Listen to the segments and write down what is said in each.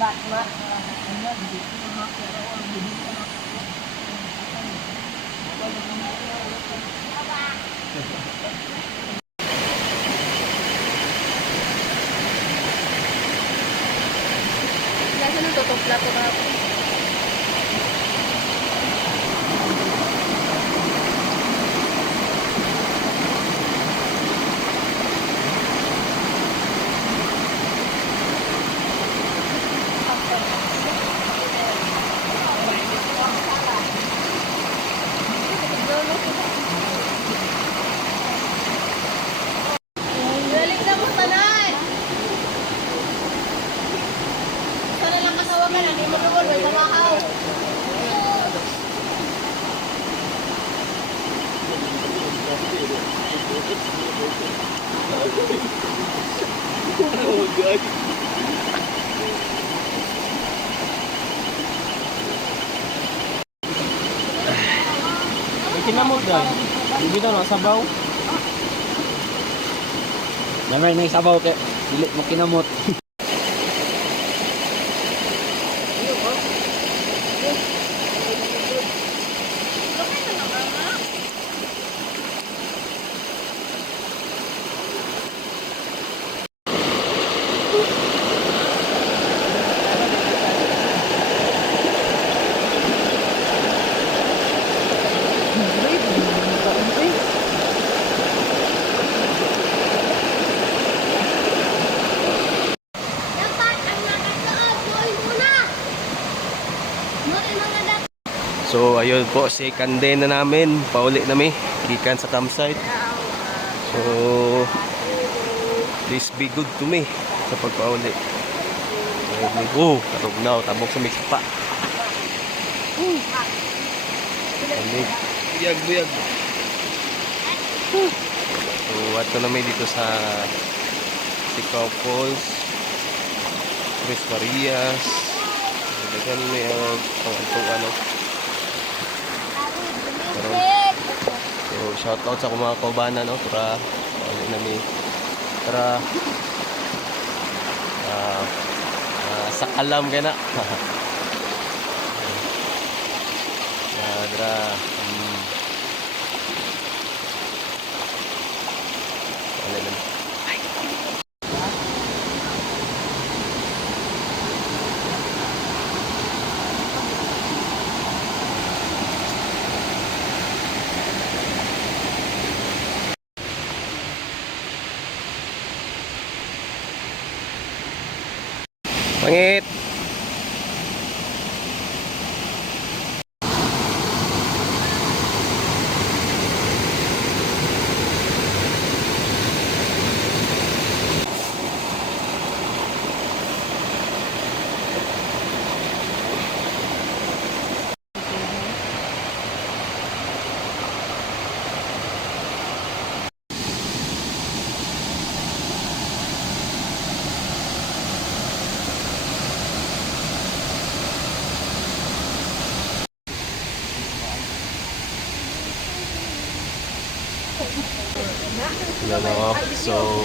Nasa nang tutong plato ka ako. Galing na mo tanay. Sana lang kasawa ka na, hindi mo naman may namahaw. Oh God. May kinamot dahil. Hindi na lang sabaw. Namay may sabaw kaya dili mo kinamot. So ayun po, second day na namin. Pauli nami, gikan sa campsite. So please be good to me sa pagpauli. Oh, katugnaw, tabok sa mikpa. Buyag. So ato nami dito sa Sicaw Falls, Tres Marias. Dagan may ano. So shout out sa akong mga kaubanan, no, para nami sakalam kay na. Dra Pangit. No, so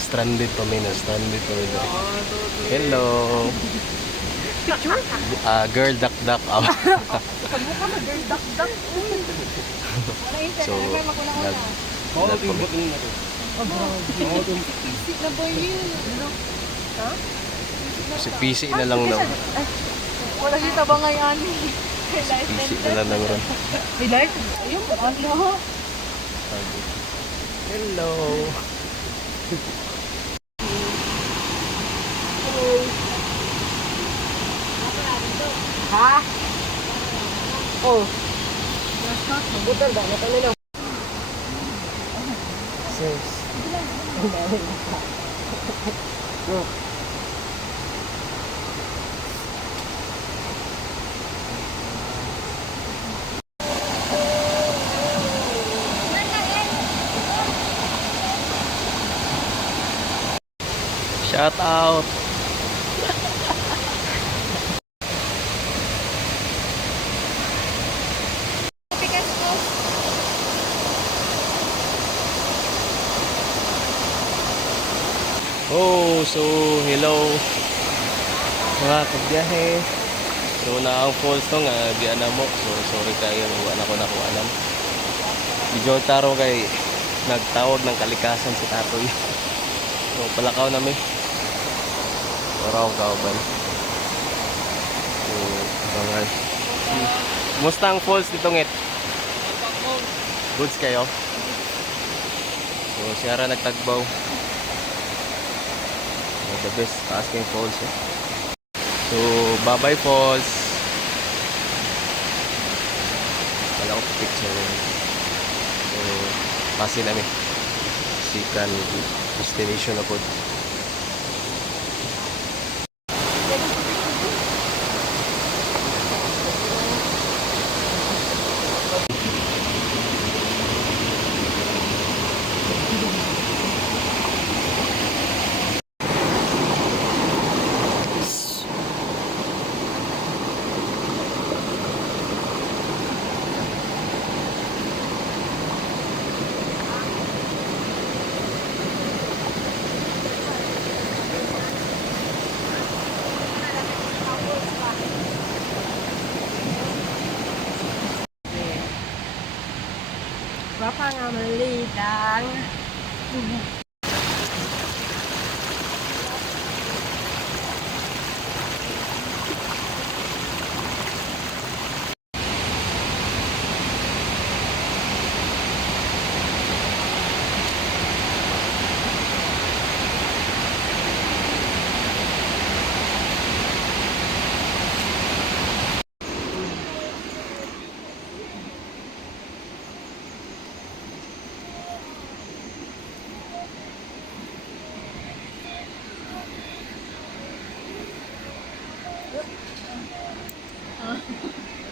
stranded kami dito. Hello. Girl duck. So nag kami. Si na lang daw. Wala kita ba ngayon? PC na lang daw ron. Highlight? Ayun, ano? Hello. Ha? Oh. Butal ba? Natanong. Sis. Shout out. Oh, so hello. Mga kagbiyahe. So na ang falls to nga giana mo. So sorry kayo wala ko na kung alam. Medyo taro kay nagtawag ng kalikasan si Tatoy. So palakaw namin. Oraw kauban. So bangal. Musta ang falls dito ngit? Goods kayo? So siya ra nagtagbaw. The best asking falls. So Babay Falls. Wala ko picture. So pasin namin. Sikan destination na po. Baka nga malidang.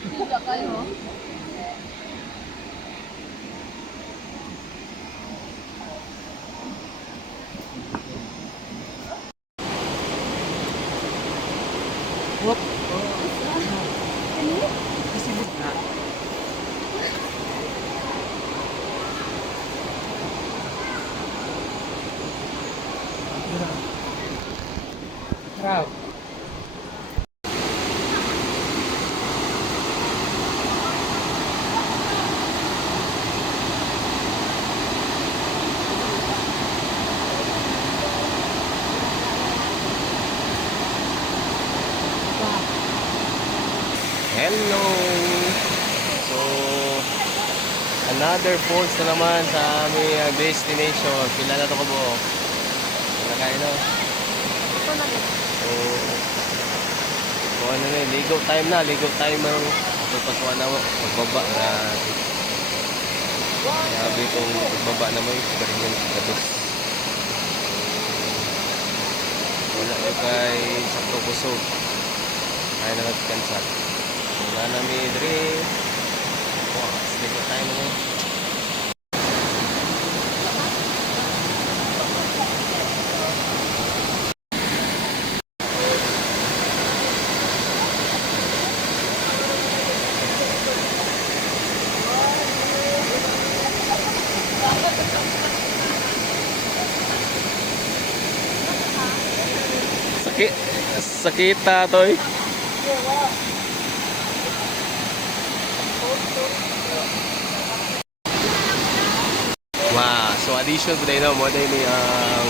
Hindi kayo. Crowd. Hello! So, another falls na naman sa aming destination. Pila na ito ko po. Pila kayo no? So ano na yun, ligo time na. Ligo time ang pagpasuan na mo. Pagbaba na. Sabi kong pagbaba na mo yung karingan kados. Wala yung kay sakto kusog. Kaya na nagkansat. Wala na may dream. Wow, ligo time na mo. Sakita toy. Wow, so addition today na mo day ni ang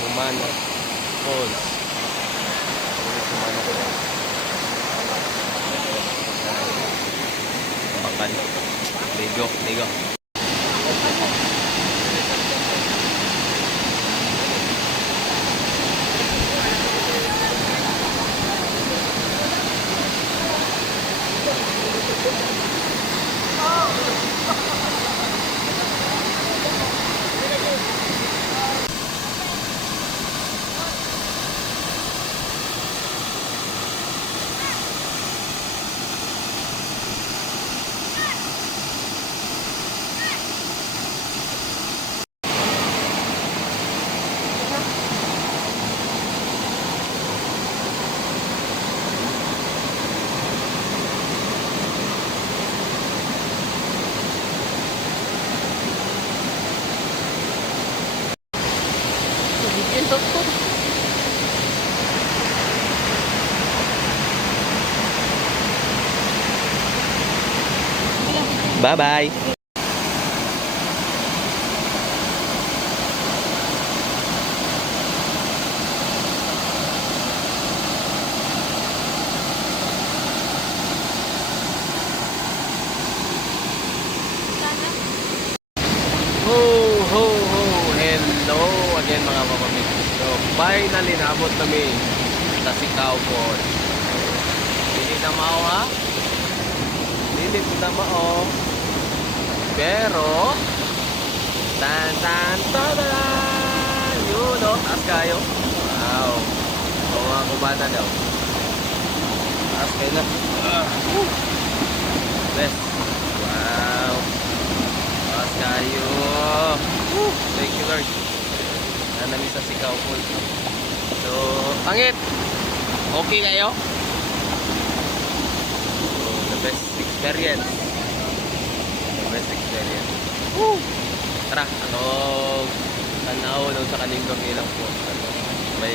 Humana Falls. Humana Falls. Bakan. Ligo, ligo. Bye-bye! Ho, ho, ho! Hello again mga kapamig. So, finally naabot kami sa Sicaw Falls. Hindi na mao ha? Hindi po na mao. Pero, tan tan tan yun o, taas kayo. Wow. O mga kubata daw. Taas kayo na. Best. Wow. Taas kayo. Thank you Lord. Nanami sa Sicaw Falls. So, pangit. Okay kayo? So, the best experience. The best experience. Woo! Tara, tanaw daw sa kanindong ilang po. May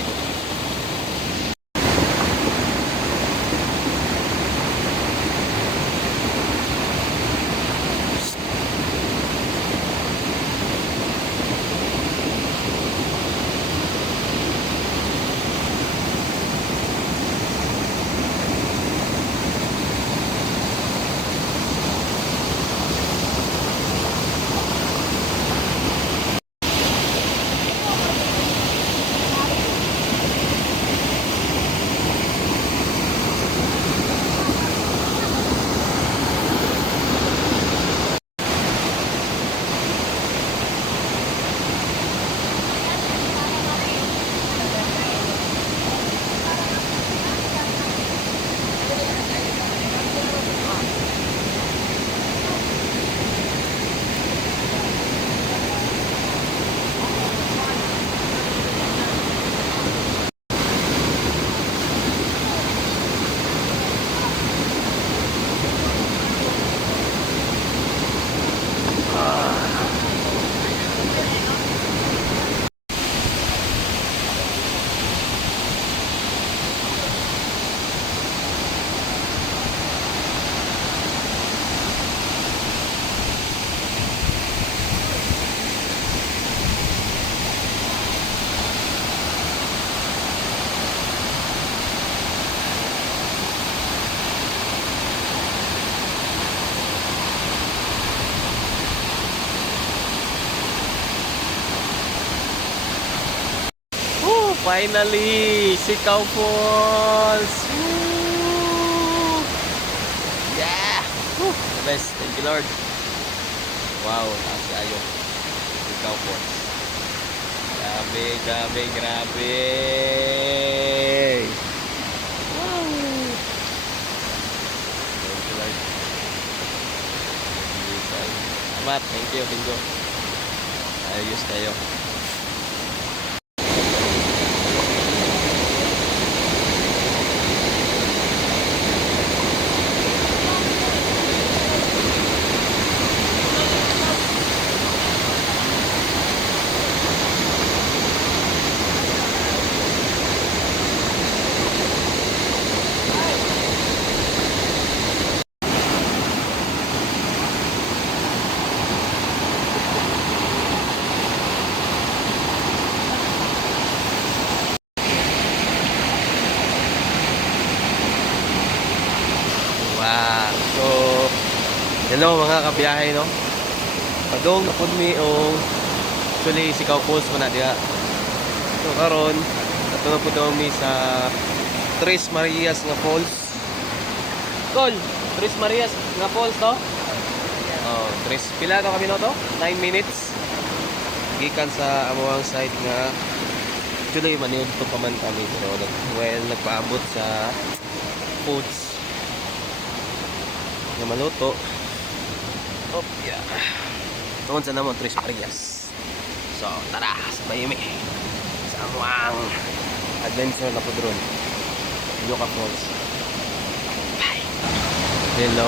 finally, Sicaw Falls! Woo! Yeah! Woo! The best. Thank you, Lord. Wow, taas kayo. Sicaw Falls. Grabe, grabe, grabe! Wow! Thank you, Lord. Salamat. Thank you, Bingo. Ayos kayo. Wow. So, hello mga kabiyahe, no? Padong napod mi o actually Sicaw Falls man na diha. So karon ato na pud mi sa Tres Marias nga falls. Kol, Tres Marias nga falls to? Oh, Tres pila to kami no to? 9 minutes. Gikan sa amuang side nga actually maniud to pa man kami pero nagpaabot sa foods na maluto. Oh, yeah. Tungkol sa naman, Tres Marias. So, tara, sabay mi. Sa amuang adventure na po dron. Yoka Falls. Bye! Hello.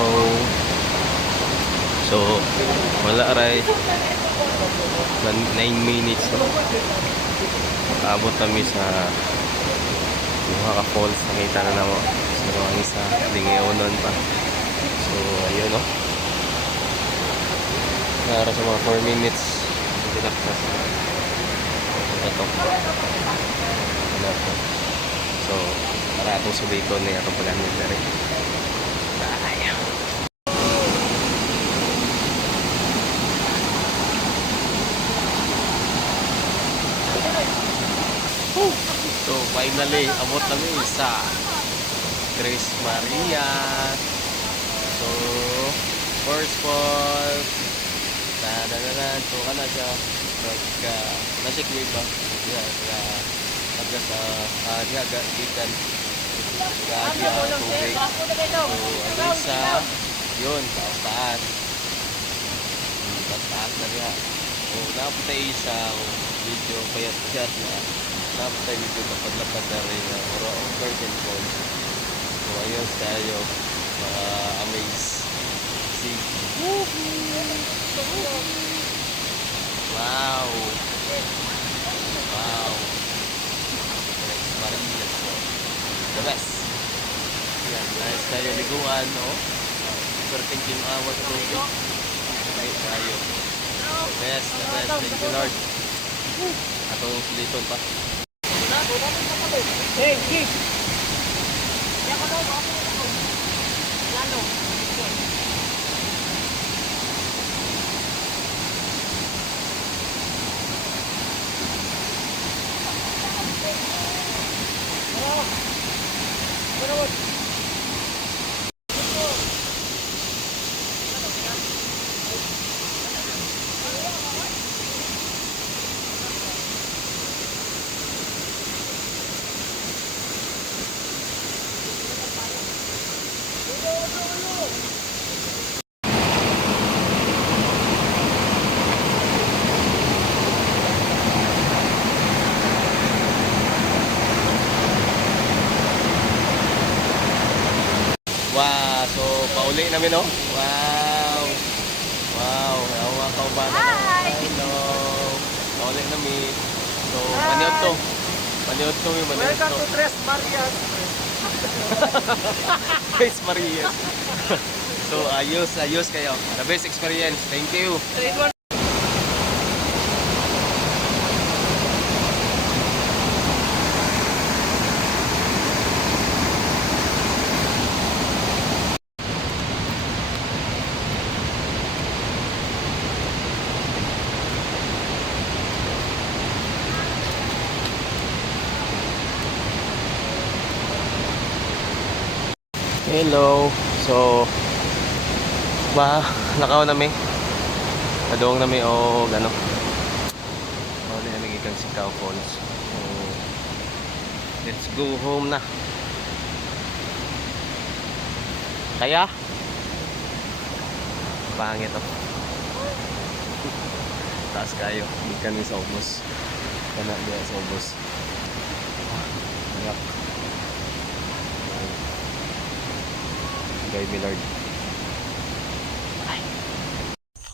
So, wala aray. 9 minutes. Abot kami sa Yoka Falls. Nakita na naman. So, ang isa, lingayonon pa. So, ayun, no? Para sa mga 4 minutes. Tinaktas. Ito. Ano po. So, para atong subikon niya itong pag-anil na rin. Bye. So, finally, abot kami sa Tres Maria. So, first falls. Tadadadan. So, kana siya. Pagka, nasikwi ba? Pagka sa diha gikan. Gagi ang tubig. So, ang isa, yun, taas-taas. Taas-taas na diha. So, naputay isang video payat-payat na naputay video lapad-lapad na rin na oro ang Virgin Falls. So, ayun tayo mga amaze. See? Wow! Wow! Tres Maria. So, the best. Yan, nice tayo liguan, no? Super thinking awa sa tubig. Okay, tayo. The best. Thank you, Lord. Atong piliton pa. Hey, Keith! Yan ka daw, ako. Lalo. Wow, so pauli namin, no? Wow. Wow, mga kaubana. Hi! Hello. Pauli namin. So, maniot to. Maniot to. Welcome to Tres Marias. Tres Maria. So, ayos kayo. The best experience. Thank you. Hello. So, nakaw nami. Padong nami o gano. Pauli nami gikan Sicaw Falls. So, let's go home na. Kaya pangit to. Taas kayo. Gikan ni sa ubos. Kana diya sa ubos. Ayak. Guy Millard.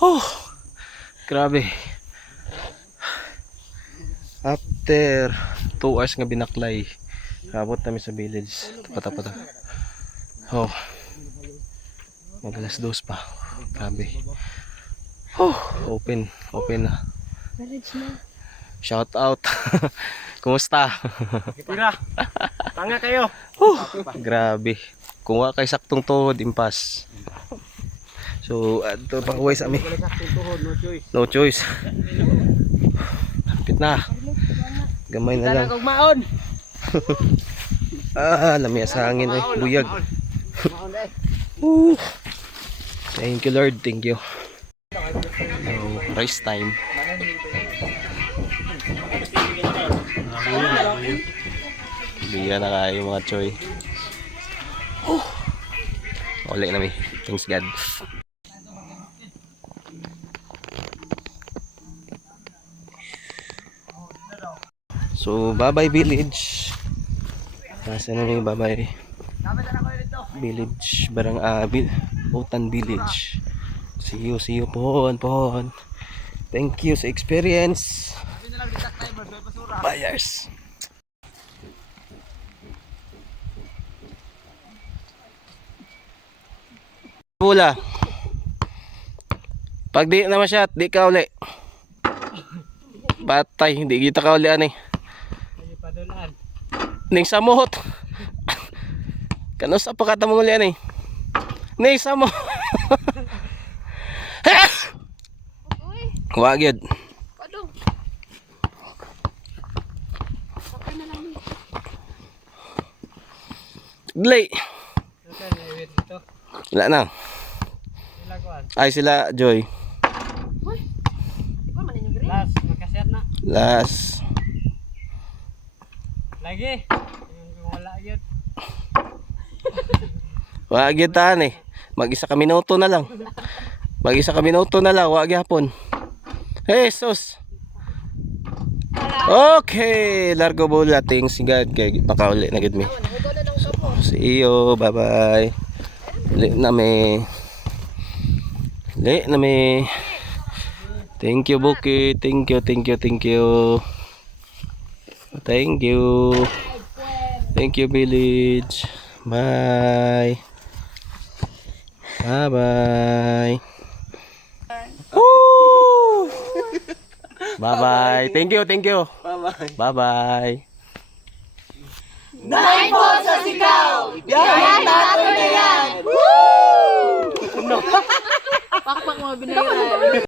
Oh, grabe. After 2 hours nga binaklay, abot kami sa village. Pata-pata. Oh, mag-alas 2 pa. Grabe. Oh, open na. Shout out. Kumusta? Tira. Tanga kayo. Grabe. Kung wa kay saktong tuhod impas. So, ato pang uwi sa amin. No choice. Lapit na. Gamay na lang. Maon. Lamia sa hangin eh. Buyag. Thank you Lord. Thank you. So, race time. Biya na kayo mga choy. Ulit na mi. Thanks God. So, bye-bye village. Nasa na mi bye-bye village. Utan village. See you pohon. Thank you sa experience. Buyers. Pula. Pag di na masyat, di ka uli. Patay, hindi kita ka uli ani. Ay padulaan. Ning samot. Kano sa pakata mo uli ani? Ning samot. Uy, Wa gyud. padong. Sakay na lang ni. Glay. Okay, wait dito. Wala na. Ilaguan. Ay sila Joy. Uy. Di ba maninigri? Last, makasiyat na. Last. Lagi. Yung wala yun. Wa gyud taan eh. Mag-isa ka minuto na lang. Mag-isa ka minuto na lang, wa gyapon. Jesus. Okay, largo bola things God kay pakauli na gid mi. Ikaw na lang ka mo. See you, bye-bye. Li na mi. Li na mi. Thank you, Buki. Thank you, thank you, thank you. Thank you. Thank you, village. Bye. Bye-bye. Woo! Bye-bye. Thank you, thank you. Bye-bye. Bye-bye. Pakpak mga binayran.